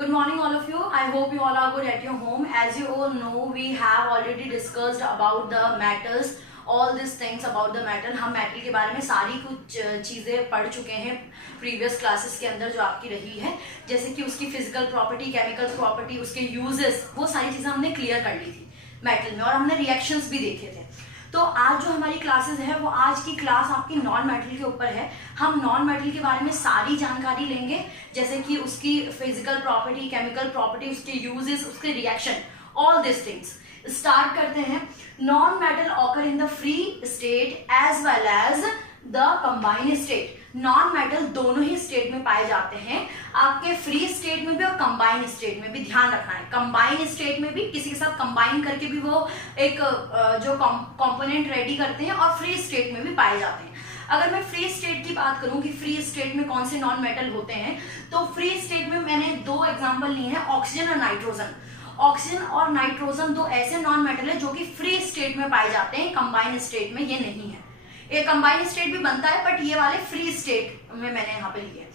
Good morning all of you. I hope you all are good at your home. As you all know, we have already discussed about the metals, all these things about the metal. हम metal के बारे में सारी कुछ चीज़ें पढ़ चुके हैं प्रीवियस क्लासेस के अंदर जो आपकी रही है, जैसे कि उसकी फिजिकल प्रॉपर्टी, केमिकल प्रॉपर्टी, उसके यूजेस, वो सारी चीज़ें हमने क्लियर कर ली थी मेटल में, और हमने रिएक्शंस भी देखे थे। तो आज जो हमारी क्लासेस है वो आज की क्लास आपकी नॉन मेटल के ऊपर है। हम नॉन मेटल के बारे में सारी जानकारी लेंगे, जैसे कि उसकी फिजिकल प्रॉपर्टी, केमिकल प्रॉपर्टी, उसके यूजेस, उसके reaction, all this things. Start करते हैं। Non metal occur in the free state as well as the combined state. Non metal दोनों ही स्टेट में पाए जाते हैं, आपके फ्री स्टेट में भी और कंबाइंड स्टेट में भी। ध्यान रखना है, कंबाइंड स्टेट में भी किसी के साथ कंबाइन करके भी वो एक जो कंपोनेंट रेडी करते हैं, और फ्री स्टेट में भी पाए जाते हैं। अगर मैं फ्री स्टेट की बात करूं कि फ्री स्टेट में कौन से नॉन मेटल होते हैं, तो फ्री स्टेट में मैंने दो एग्जांपल लिए हैं, ऑक्सीजन और नाइट्रोजन। ऑक्सीजन और नाइट्रोजन दो ऐसे नॉन मेटल है जो कि फ्री स्टेट में पाए जाते हैं, कंबाइंड स्टेट में ये नहीं है। ये कंबाइंड स्टेट भी बनता है, बट ये वाले फ्री स्टेट में मैंने यहाँ पे लिए।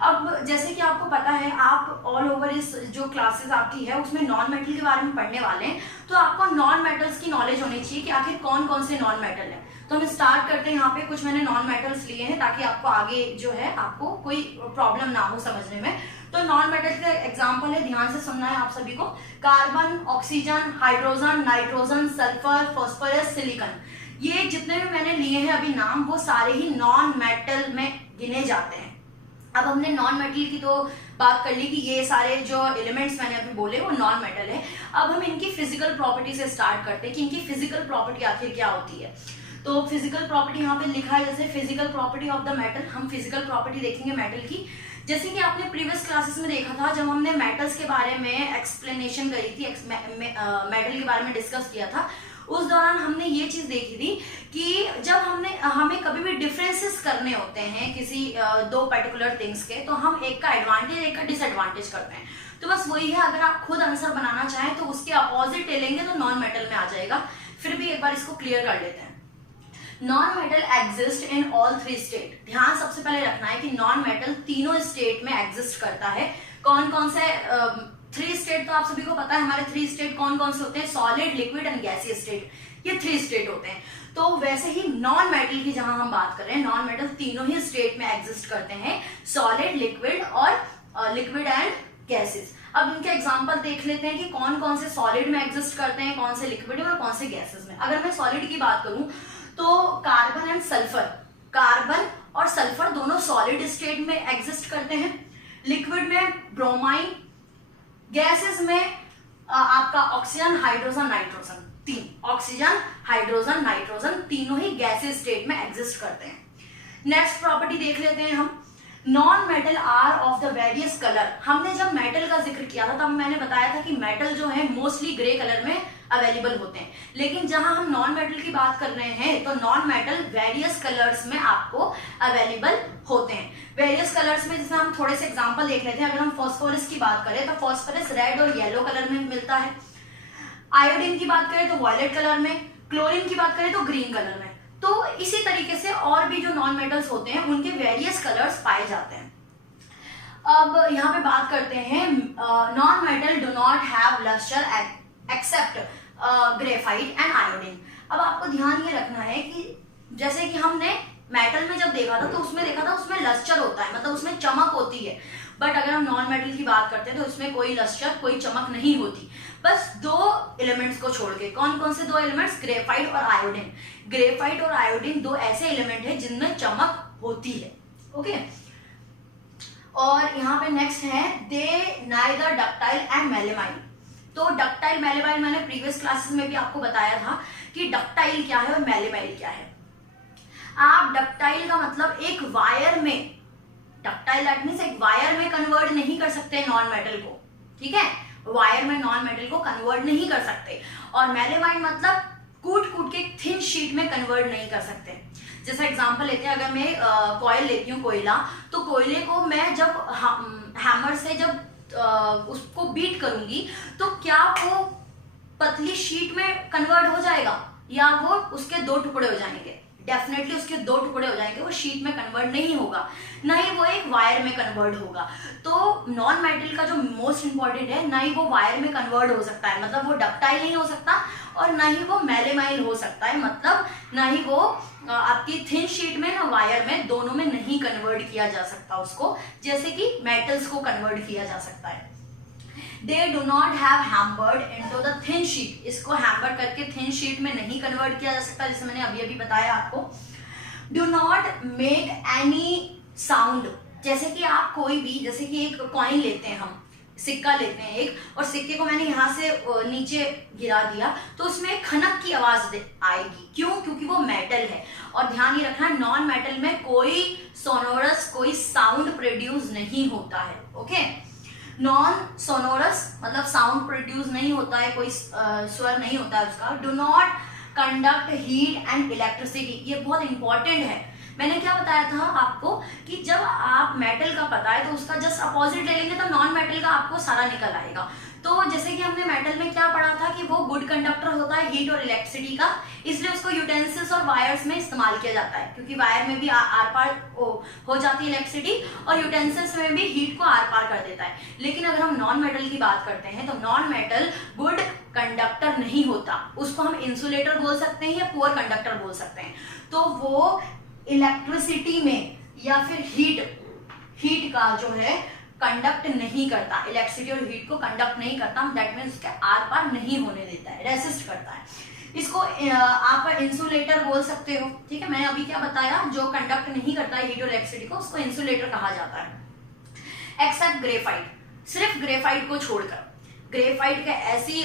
अब जैसे कि आपको पता है, आप ऑल ओवर इस जो क्लासेस आपकी है उसमें नॉन मेटल के बारे में पढ़ने वाले हैं, तो आपको नॉन मेटल्स की नॉलेज होनी चाहिए कि आखिर कौन कौन से नॉन मेटल है। तो हम स्टार्ट करते हैं। यहाँ पे कुछ मैंने नॉन मेटल्स लिए हैं ताकि आपको आगे जो है आपको कोई प्रॉब्लम ना हो समझने में। तो नॉन मेटल के एग्जाम्पल है, ध्यान से सुनना है आप सभी को। Carbon, oxygen, hydrogen, nitrogen, sulphur, phosphorus, silicon, ये जितने भी मैंने लिए हैं अभी नाम, वो सारे ही नॉन मेटल में गिने जाते हैं। अब हमने नॉन मेटल की तो बात कर ली कि ये सारे जो एलिमेंट्स मैंने अभी बोले वो नॉन मेटल है। अब हम इनकी फिजिकल प्रॉपर्टी से स्टार्ट करते हैं कि इनकी फिजिकल प्रॉपर्टी आखिर क्या होती है। तो फिजिकल प्रॉपर्टी यहाँ पे लिखा है, जैसे physical property of the metal. हम फिजिकल प्रॉपर्टी देखेंगे मेटल की, जैसे कि आपने प्रीवियस क्लासेस में देखा था जब हमने मेटल्स के बारे में एक्सप्लेनेशन करी थी, मेटल के बारे में डिस्कस किया था, उस दौरान हमने ये चीज देखी थी कि जब हमें कभी भी डिफरेंसेस करने होते हैं किसी दो पर्टिकुलर थिंग्स के, तो हम एक का एडवांटेज एक का डिसएडवांटेज करते हैं। तो बस वही है, अगर आप खुद आंसर बनाना चाहें तो उसके अपोजिट ले लेंगे तो नॉन मेटल में आ जाएगा। फिर भी एक बार इसको क्लियर कर लेते हैं। Non metal exist in all three state. ध्यान सबसे पहले रखना है कि नॉन मेटल तीनों स्टेट में एग्जिस्ट करता है। कौन कौन से थ्री स्टेट, तो आप सभी को पता है हमारे थ्री स्टेट कौन कौन से होते हैं, solid, liquid and gaseous state, ये थ्री स्टेट होते हैं। तो वैसे ही नॉन मेटल की जहां हम बात कर रहे हैं, नॉन मेटल तीनों ही स्टेट में एग्जिस्ट करते हैं, सॉलिड, लिक्विड और लिक्विड एंड गैसेस। अब इनके एग्जांपल देख लेते हैं कि कौन कौन से सॉलिड में एग्जिस्ट करते हैं, कौन से लिक्विड में और कौन से गैसेस में। अगर मैं सॉलिड की बात करूं तो कार्बन एंड सल्फर, कार्बन और सल्फर दोनों सॉलिड स्टेट में एग्जिस्ट करते हैं। लिक्विड में ब्रोमाइन, गैसेस में आपका ऑक्सीजन, हाइड्रोजन, नाइट्रोजन, तीन, ऑक्सीजन, हाइड्रोजन, नाइट्रोजन तीनों ही गैसेस स्टेट में एग्जिस्ट करते हैं। नेक्स्ट प्रॉपर्टी देख लेते हैं हम। Non metal are of the various colour. हमने जब मेटल का जिक्र किया था तब मैंने बताया था कि मेटल जो है मोस्टली ग्रे कलर में अवेलेबल होते हैं, लेकिन जहां हम नॉन मेटल की बात कर रहे हैं तो नॉन मेटल वेरियस कलर्स में आपको अवेलेबल होते हैं। वेरियस कलर्स में जैसे हम थोड़े से एग्जांपल देख लेते हैं। अगर हम फास्फोरस की बात करें तो फास्फोरस रेड और येलो कलर में मिलता है। आयोडीन की बात करें तो वॉयलेट कलर में, क्लोरीन की बात करें तो ग्रीन कलर में। तो इसी तरीके से और भी जो नॉन मेटल्स होते हैं उनके वेरियस कलर्स पाए जाते हैं। अब यहाँ पे बात करते हैं, non metal do not have lustre except graphite and iodine. अब आपको ध्यान ये रखना है कि जैसे कि हमने मेटल में जब देखा था तो उसमें देखा था उसमें लस्टर होता है, मतलब उसमें चमक होती है, बट अगर हम नॉन मेटल की बात करते हैं तो इसमें कोई लस्टर, कोई चमक नहीं होती, बस दो एलिमेंट्स को छोड़ के। कौन कौन से दो एलिमेंट्स, ग्रेफाइट और आयोडीन। ग्रेफाइट और आयोडीन दो ऐसे एलिमेंट है जिनमें चमक होती है। ओके, और यहाँ पे नेक्स्ट है, दे नाइदर डक्टाइल एंड मेलेमाइन। तो डक्टाइल, मेलेमाइन मैंने प्रीवियस क्लासेस में भी आपको बताया था कि डक्टाइल क्या है और मेलेमाइन क्या है। आप डक्टाइल का मतलब एक वायर में, डक्टाइल दैट मींस एक वायर में कन्वर्ट नहीं कर सकते नॉन मेटल को, ठीक है, वायर में नॉन मेटल को कन्वर्ट नहीं कर सकते। और मेलेमाइन मतलब कूट कूट के थिन शीट में कन्वर्ट नहीं कर सकते। जैसा एग्जांपल लेते हैं, अगर मैं कॉइल लेती हूँ कोयला, तो कोयले को मैं जब हैमर से जब उसको बीट करूंगी तो क्या वो पतली शीट में कन्वर्ट हो जाएगा या वो उसके दो टुकड़े हो जाएंगे, डेफिनेटली उसके 2 टुकड़े हो जाएंगे, वो शीट में कन्वर्ट नहीं होगा, ना ही वो एक वायर में कन्वर्ट होगा। तो नॉन मेटल का जो मोस्ट इंपॉर्टेंट है, ना ही वो वायर में कन्वर्ट हो सकता है, मतलब वो डक्टाइल नहीं हो सकता, और ना ही वो मेलेमाइल हो सकता है, मतलब ना ही वो आपकी थिन शीट में ना वायर में, दोनों में नहीं कन्वर्ट किया जा सकता उसको, जैसे कि मेटल्स को कन्वर्ट किया जा सकता है। They do not have hammered into the thin sheet, इसको हैम्बर करके थिन शीट में नहीं कन्वर्ट किया जा सकता, जैसे मैंने अभी अभी बताया आपको। Do not make any sound, जैसे कि आप कोई भी, जैसे कि एक कॉइन लेते हैं, हम सिक्का लेते हैं एक, और सिक्के को मैंने यहाँ से नीचे गिरा दिया तो उसमें एक खनक की आवाज आएगी, क्यों? क्योंकि वो मेटल है। और ध्यान ये रखना है, नॉन मेटल में कोई सोनोरस, कोई साउंड प्रोड्यूस नहीं होता है। ओके, नॉन सोनोरस मतलब साउंड प्रोड्यूस नहीं होता है, कोई स्वर नहीं होता है उसका। Do not conduct heat and electricity, ये बहुत इंपॉर्टेंट है। मैंने क्या बताया था आपको कि जब आप मेटल का पता है तो उसका जस्ट अपोजिट ले लेंगे तो नॉन मेटल का आपको सारा निकल आएगा। तो जैसे कि हमने मेटल में क्या पढ़ा था कि वो गुड कंडक्टर होता है हीट और इलेक्ट्रिसिटी का, इसलिए उसको यूटेंसिल्स और वायर्स में इस्तेमाल किया जाता है, क्योंकि वायर में भी आर पार हो जाती है इलेक्ट्रिसिटी, और यूटेंसिल्स में भी हीट को आर पार कर देता है। लेकिन अगर हम नॉन मेटल की बात करते हैं तो नॉन मेटल गुड कंडक्टर नहीं होता, उसको हम इंसुलेटर बोल सकते हैं या पुअर कंडक्टर बोल सकते हैं। तो वो इलेक्ट्रिसिटी में या फिर हीट का जो है कंडक्ट नहीं करता, इलेक्ट्रिसिटी और हीट को कंडक्ट नहीं करता, दैट मीन्स उसके आर पार नहीं होने देता है, रेसिस्ट करता है। इसको आप इंसुलेटर बोल सकते हो। ठीक है, मैंने अभी क्या बताया, जो कंडक्ट नहीं करता है हीट और इलेक्ट्रिसिटी को, उसको इंसुलेटर कहा जाता है। एक्सेप्ट ग्रेफाइट, सिर्फ ग्रेफाइट को छोड़कर, ग्रेफाइट के ऐसी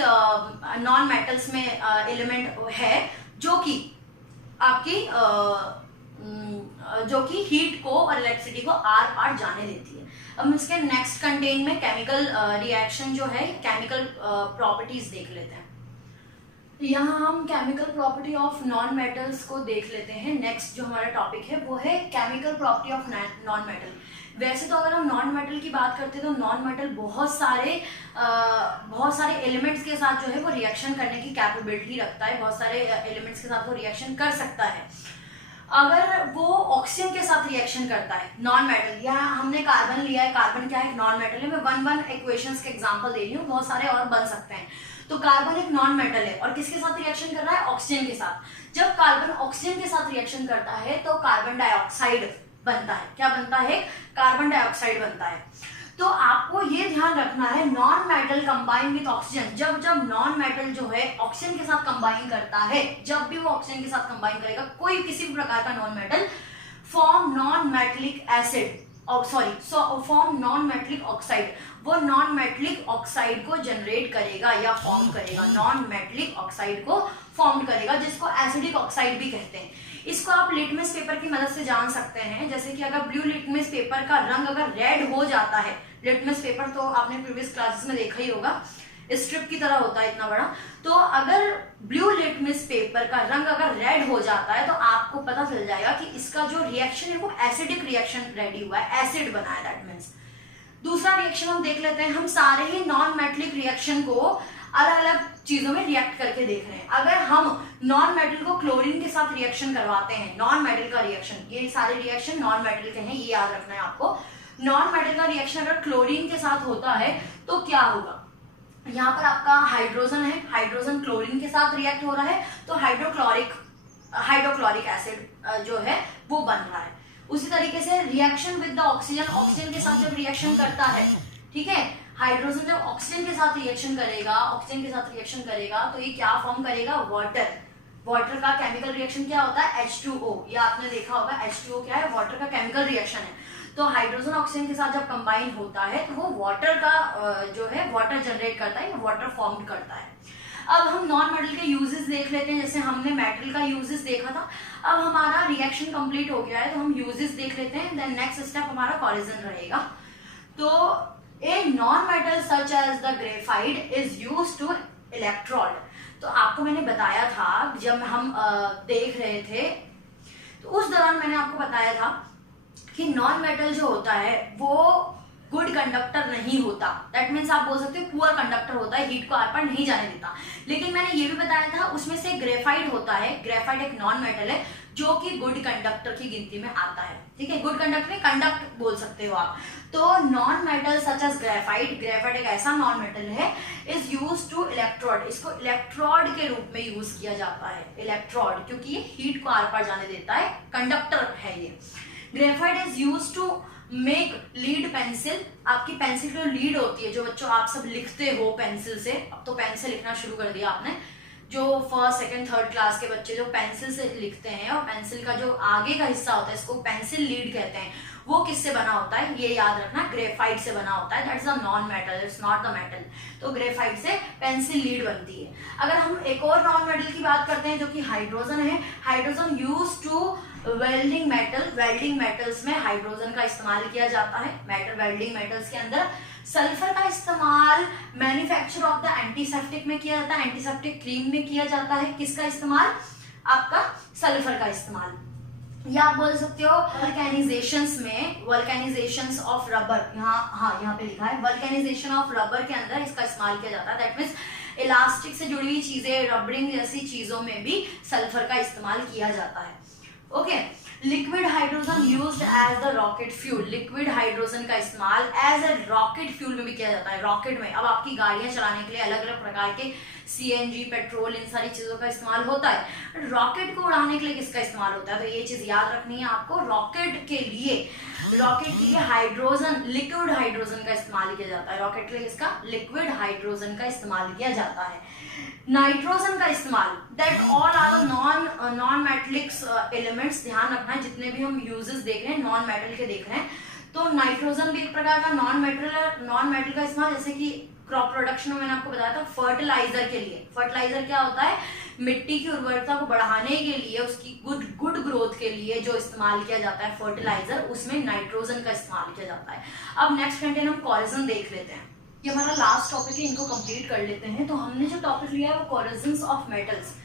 नॉन मेटल्स में एलिमेंट है जो कि आपकी जो कि हीट को और इलेक्ट्रिसिटी को आर पार जाने देती है। अब इसके नेक्स्ट कंटेन में केमिकल रिएक्शन जो है, केमिकल प्रॉपर्टीज देख लेते हैं। यहाँ हम chemical property of non metals को देख लेते हैं। नेक्स्ट जो हमारा टॉपिक है वो है chemical property of non metal. वैसे तो अगर हम नॉन मेटल की बात करते हैं तो नॉन मेटल बहुत सारे एलिमेंट्स के साथ जो है वो रिएक्शन करने की कैपेबिलिटी रखता है, बहुत सारे एलिमेंट्स के साथ वो रिएक्शन कर सकता है। अगर वो ऑक्सीजन के साथ रिएक्शन करता है नॉन मेटल, यहाँ हमने कार्बन लिया है, कार्बन क्या है, नॉन मेटल है। मैं वन इक्वेशंस के एग्जांपल दे रही हूँ, बहुत सारे और बन सकते हैं। तो कार्बन एक नॉन मेटल है और किसके साथ रिएक्शन कर रहा है, ऑक्सीजन के साथ। जब कार्बन ऑक्सीजन के साथ रिएक्शन करता है तो कार्बन डाइऑक्साइड बनता है। क्या बनता है, कार्बन डाइऑक्साइड बनता है। तो आपको ये ध्यान रखना है, non metal combine with oxygen, जब नॉन मेटल जो है ऑक्सीजन के साथ कंबाइन करता है, जब भी वो ऑक्सीजन के साथ कंबाइन करेगा कोई किसी भी प्रकार का non metal, form non metallic acid, form non metallic oxide, वो नॉन मेटलिक ऑक्साइड को जनरेट करेगा या फॉर्म करेगा, नॉन मेटलिक ऑक्साइड को फॉर्म करेगा, जिसको एसिडिक ऑक्साइड भी कहते हैं। इसको आप लिटमस पेपर की मदद से जान सकते हैं। जैसे कि अगर ब्लू लिटमस पेपर का रंग अगर रेड हो जाता है, लिटमस पेपर तो आपने प्रीवियस क्लासेस में देखा ही होगा, स्ट्रिप की तरह होता है इतना बड़ा। तो अगर ब्लू लिटमस पेपर का रंग अगर रेड हो जाता है तो आपको पता चल जाएगा कि इसका जो रिएक्शन है वो एसिडिक रिएक्शन रेडी हुआ है, एसिड बना है, दैट मीन्स। दूसरा रिएक्शन हम देख लेते हैं। हम सारे ही नॉन मेटलिक रिएक्शन को अलग अलग चीजों में रिएक्ट करके देख रहे हैं। अगर हम नॉन मेटल को क्लोरीन के साथ रिएक्शन करवाते हैं, नॉन मेटल का रिएक्शन, ये सारे रिएक्शन नॉन मेटल के हैं, ये याद रखना है आपको। नॉन मेटल का रिएक्शन अगर क्लोरीन के साथ होता है तो क्या होगा, यहाँ पर आपका हाइड्रोजन है, हाइड्रोजन क्लोरीन के साथ रिएक्ट हो रहा है तो हाइड्रोक्लोरिक एसिड जो है वो बन रहा है। उसी तरीके से reaction with the oxygen, oxygen के साथ जब रिएक्शन करता है, ठीक है, हाइड्रोजन जब ऑक्सीजन के साथ रिएक्शन करेगा, तो ये क्या फॉर्म करेगा, वाटर। वाटर का केमिकल रिएक्शन क्या होता है, H2O, ये आपने देखा होगा, H2O क्या है, वाटर का केमिकल रिएक्शन है। तो हाइड्रोजन ऑक्सीजन के साथ जब कंबाइन होता है तो वो वाटर का जो है वाटर जनरेट करता है, वाटर फॉर्म करता है। अब हम नॉन मेटल के यूजेस देख लेते हैं। जैसे हमने मेटल का यूजेस देखा था, अब हमारा रिएक्शन कंप्लीट हो गया है तो हम यूजेस देख लेते हैं, देन नेक्स्ट स्टेप हमारा कोरिजन रहेगा। तो a non metal such as the graphite is used to electrode. तो आपको मैंने बताया था जब हम देख रहे थे तो उस दौरान मैंने आपको बताया था कि नॉन मेटल जो होता है वो गुड कंडक्टर नहीं होता, दैट मीन्स आप बोल सकते हो पुअर कंडक्टर होता है, हीट को आर पार नहीं जाने देता। लेकिन मैंने ये भी बताया था उसमें से ग्रेफाइट होता है, ग्रेफाइट एक नॉन मेटल है जो कि गुड कंडक्टर की गिनती में आता है। ठीक है, गुड कंडक्टर में कंडक्ट बोल सकते हो आप। तो non metal such as graphite, graphite एक ऐसा नॉन मेटल है, इज यूज टू इलेक्ट्रोड, इसको इलेक्ट्रोड के रूप में यूज किया जाता है, इलेक्ट्रोड, क्योंकि ये हीट को आर पार जाने देता है, कंडक्टर है ये। Graphite is use to make lead pencil, आपकी पेंसिल की जो लीड होती है, जो बच्चों आप सब लिखते हो पेंसिल से, अब तो पेन से लिखना शुरू कर दिया आपने, जो फर्स्ट सेकंड थर्ड क्लास के बच्चे जो पेंसिल से लिखते हैं और पेंसिल का जो आगे का हिस्सा होता है इसको पेंसिल लीड कहते हैं, वो किससे बना होता है, ये याद रखना, ग्रेफाइट से बना होता है, that's a non metal, it's not the metal. तो ग्रेफाइट से पेंसिल लीड बनती है। अगर हम एक और नॉन मेटल की बात करते हैं जो कि हाइड्रोजन है, hydrogen use to welding metal, welding metals में हाइड्रोजन का इस्तेमाल किया जाता है। मेटल वेल्डिंग मेटल्स के अंदर सल्फर का इस्तेमाल मैन्युफैक्चर ऑफ द एंटीसेप्टिक में किया जाता है, एंटीसेप्टिक क्रीम में किया जाता है। किसका इस्तेमाल, आपका सल्फर का इस्तेमाल। या आप बोल सकते हो वल्केनाइजेशंस में, वल्केनाइजेशंस ऑफ रबर, यहाँ पे लिखा है वल्केनाइजेशन ऑफ रबर के अंदर इसका इस्तेमाल किया जाता है। दैट मीन्स इलास्टिक से जुड़ी हुई चीजें, रबरिंग जैसी चीजों में भी सल्फर का इस्तेमाल किया जाता है। Okay, liquid hydrogen used as the rocket fuel, liquid hydrogen का इस्तेमाल एज अ रॉकेट फ्यूल में भी किया जाता है। रॉकेट में, अब आपकी गाड़ियां चलाने के लिए अलग अलग प्रकार के सीएनजी, पेट्रोल, इन सारी चीजों का इस्तेमाल होता है। रॉकेट को उड़ाने के लिए किसका इस्तेमाल होता है, तो ये चीज याद रखनी है आपको। रॉकेट के लिए हाइड्रोजन, लिक्विड हाइड्रोजन का इस्तेमाल किया जाता है। रॉकेट के लिए इसका लिक्विड हाइड्रोजन का इस्तेमाल किया जाता है। नाइट्रोजन का इस्तेमाल, that all are non metallics elements, ध्यान रखना है जितने भी हम यूजेस देख रहे हैं नॉन मेटल के देख रहे हैं, तो नाइट्रोजन भी एक प्रकार का नॉन मेटल का इस्तेमाल, जैसे कि क्रॉप प्रोडक्शन में मैंने आपको बताया था, फर्टिलाइजर के लिए। फर्टिलाइजर क्या होता है, मिट्टी की उर्वरता को बढ़ाने के लिए, उसकी गुड ग्रोथ के लिए जो इस्तेमाल किया जाता है फर्टिलाइजर, उसमें नाइट्रोजन का इस्तेमाल किया जाता है। अब नेक्स्ट कंटेंट हम कोरेजन देख लेते हैं, ये हमारा लास्ट टॉपिक है, इनको कंप्लीट कर लेते हैं। तो हमने जो टॉपिक लिया है वो कोरेजन्स ऑफ मेटल्स।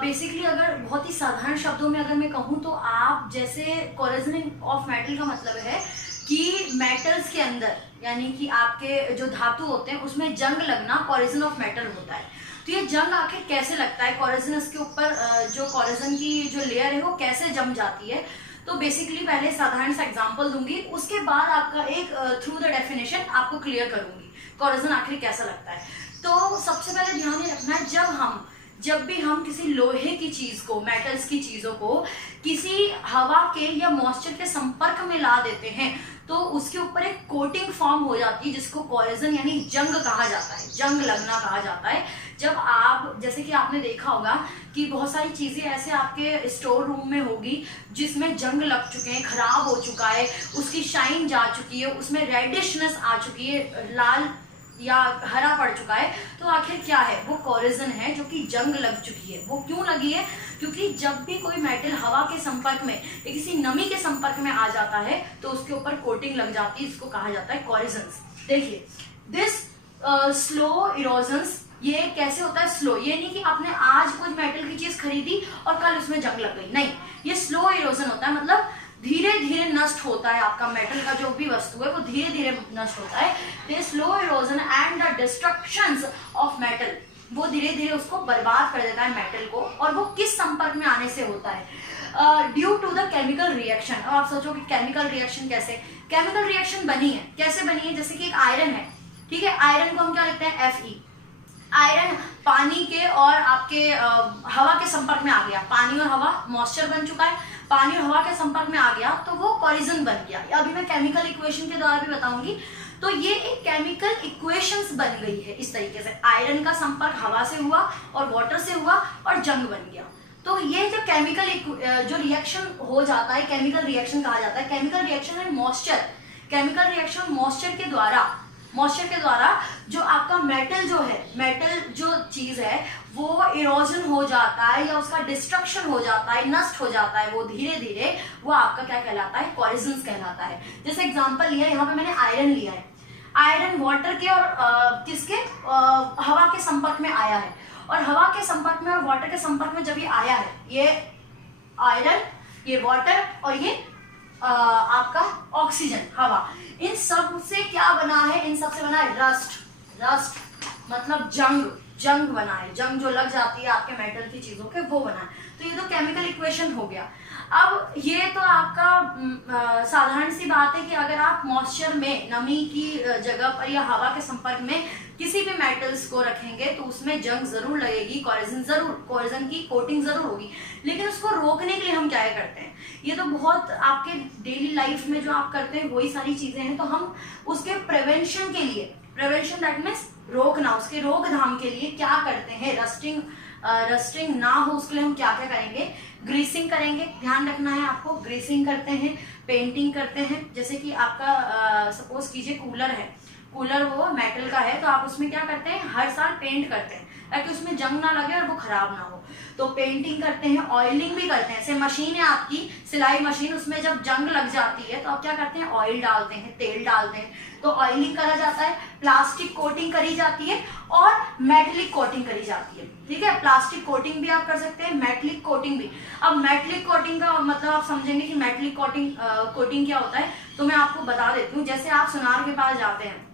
बेसिकली अगर बहुत ही साधारण शब्दों में अगर मैं कहूँ तो आप जैसे कोरेजनिंग ऑफ मेटल का मतलब है कि मेटल्स के अंदर, यानी कि आपके जो धातु होते हैं उसमें जंग लगना कोरेजन ऑफ मेटल होता है। तो ये जंग आखिर कैसे लगता है, कोरेजनस के ऊपर जो कोरेजन की जो लेयर है वो कैसे जम जाती है, तो बेसिकली पहले साधारण सा एग्जांपल दूंगी, उसके बाद आपका एक थ्रू द डेफिनेशन आपको क्लियर करूंगी कोरेजन आखिर कैसा लगता है। तो सबसे पहले ध्यान ये रखना है, जब भी हम किसी लोहे की चीज को, मेटल्स की चीजों को किसी हवा के या मॉइस्चर के संपर्क में ला देते हैं तो उसके ऊपर एक कोटिंग फॉर्म हो जाती है जिसको कोरेजन यानी जंग कहा जाता है, जंग लगना कहा जाता है। जब आप, जैसे कि आपने देखा होगा कि बहुत सारी चीजें ऐसे आपके स्टोर रूम में होगी जिसमें जंग लग चुके हैं, खराब हो चुका है, उसकी शाइन जा चुकी है, उसमें रेडिशनेस आ चुकी है, लाल या हरा पड़ चुका है, तो आखिर क्या है, वो कोरेजन है जो कि जंग लग चुकी है। वो क्यों लगी है, क्योंकि जब भी कोई मेटल हवा के संपर्क में या किसी नमी के संपर्क में आ जाता है तो उसके ऊपर कोटिंग लग जाती है, इसको कहा जाता है कोरेजन्स। देखिए, दिस स्लो इरोजन्स, ये कैसे होता है स्लो, ये नहीं कि आपने आज कोई मेटल की चीज खरीदी और कल उसमें जंग लग गई, नहीं, ये स्लो इरोजन होता है, मतलब धीरे धीरे नष्ट होता है। आपका मेटल का जो भी वस्तु है वो धीरे धीरे नष्ट होता है। The slow erosion and the destructions of metal, वो धीरे धीरे उसको बर्बाद कर देता है मेटल को। और वो किस संपर्क में आने से होता है, due to the chemical reaction. अब आप सोचो कि केमिकल रिएक्शन कैसे, केमिकल रिएक्शन बनी है, कैसे बनी है, जैसे कि एक आयरन है, ठीक है, आयरन को हम क्या लिखते हैं, Fe। आयरन पानी के और आपके हवा के संपर्क में आ गया, पानी और हवा मॉइस्चर बन चुका है, पानी और हवा के संपर्क में आ गया तो वो कोरेजन बन गया। अभी मैं केमिकल इक्वेशन के द्वारा भी बताऊंगी। तो ये एक केमिकल इक्वेशंस बन गई है इस तरीके से, आयरन का संपर्क हवा से हुआ और वाटर से हुआ और जंग बन गया। तो ये जो केमिकल जो रिएक्शन हो जाता है, केमिकल रिएक्शन कहा जाता है। केमिकल रिएक्शन है मॉइस्चर, केमिकल रिएक्शन मॉइस्चर के द्वारा जो आपका मेटल जो है, मेटल जो चीज है वो इरोजन हो जाता है या उसका डिस्ट्रक्शन हो जाता है, नष्ट हो जाता है, वो धीरे धीरे, वो आपका क्या कहलाता है, कोरेजन्स कहलाता है। जैसे एग्जांपल लिया, यहाँ पे मैंने आयरन लिया है, आयरन वाटर के और किसके, हवा के संपर्क में आया है, और हवा के संपर्क में और वाटर के संपर्क में जब ये आया है, ये आयरन, ये वाटर और ये आपका ऑक्सीजन, हवा, इन सब से क्या बना है, इन सब से बना है रस्ट। रस्ट मतलब जंग, जंग बनाए, जंग जो लग जाती है आपके मेटल की चीजों के वो बनाए। तो ये तो केमिकल इक्वेशन हो गया। अब ये तो आपका साधारण सी बात है कि अगर आप मॉइस्चर में, नमी की जगह पर या हवा के संपर्क में किसी भी मेटल्स को रखेंगे तो उसमें जंग जरूर लगेगी, कोरिजन की कोटिंग जरूर होगी। लेकिन उसको रोकने के लिए हम क्या करते हैं, ये तो बहुत आपके डेली लाइफ में जो आप करते हैं वही सारी चीजें हैं। तो हम उसके प्रिवेंशन के लिए, प्रिवेंशन दैट मीन्स रोकना, उसके रोकथाम के लिए क्या करते हैं, रस्टिंग ना हो उसके लिए हम क्या क्या करेंगे, ग्रीसिंग करेंगे। ध्यान रखना है आपको, ग्रीसिंग करते हैं, पेंटिंग करते हैं। जैसे कि आपका सपोज कीजिए कूलर है, कूलर वो मेटल का है तो आप उसमें क्या करते हैं, हर साल पेंट करते हैं ताकि उसमें जंग ना लगे और वो खराब ना हो। तो पेंटिंग करते हैं, ऑयलिंग भी करते हैं। जैसे मशीन है आपकी सिलाई मशीन, उसमें जब जंग लग जाती है तो आप क्या करते हैं, ऑयल डालते हैं, तेल डालते हैं, तो ऑयलिंग करा जाता है, प्लास्टिक कोटिंग करी जाती है और मेटलिक कोटिंग करी जाती है। ठीक है, प्लास्टिक कोटिंग भी आप कर सकते हैं, मेटलिक कोटिंग भी। अब मेटलिक कोटिंग का मतलब आप समझेंगे कि मेटलिक कोटिंग क्या होता है, तो मैं आपको बता देती हूँ। जैसे आप सुनार के पास जाते हैं,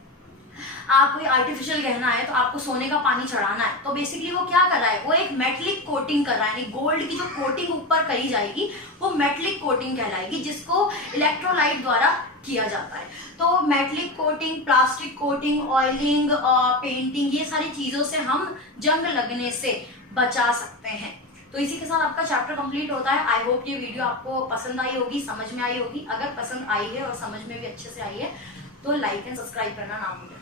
आप कोई आर्टिफिशियल गहना है तो आपको सोने का पानी चढ़ाना है, तो बेसिकली वो क्या कर रहा है, वो एक मेटलिक कोटिंग कर रहा है। गोल्ड की जो कोटिंग ऊपर करी जाएगी वो मेटलिक कोटिंग कहलाएगी, जिसको इलेक्ट्रोलाइट द्वारा किया जाता है। तो metallic coating, plastic coating, oiling, painting, ये सारी चीजों से हम जंग लगने से बचा सकते हैं। तो इसी के साथ आपका चैप्टर कंप्लीट होता है। आई होप ये वीडियो आपको पसंद आई होगी, समझ में आई होगी। अगर पसंद आई है और समझ में भी अच्छे से आई है तो लाइक एंड सब्सक्राइब करना ना भूलें।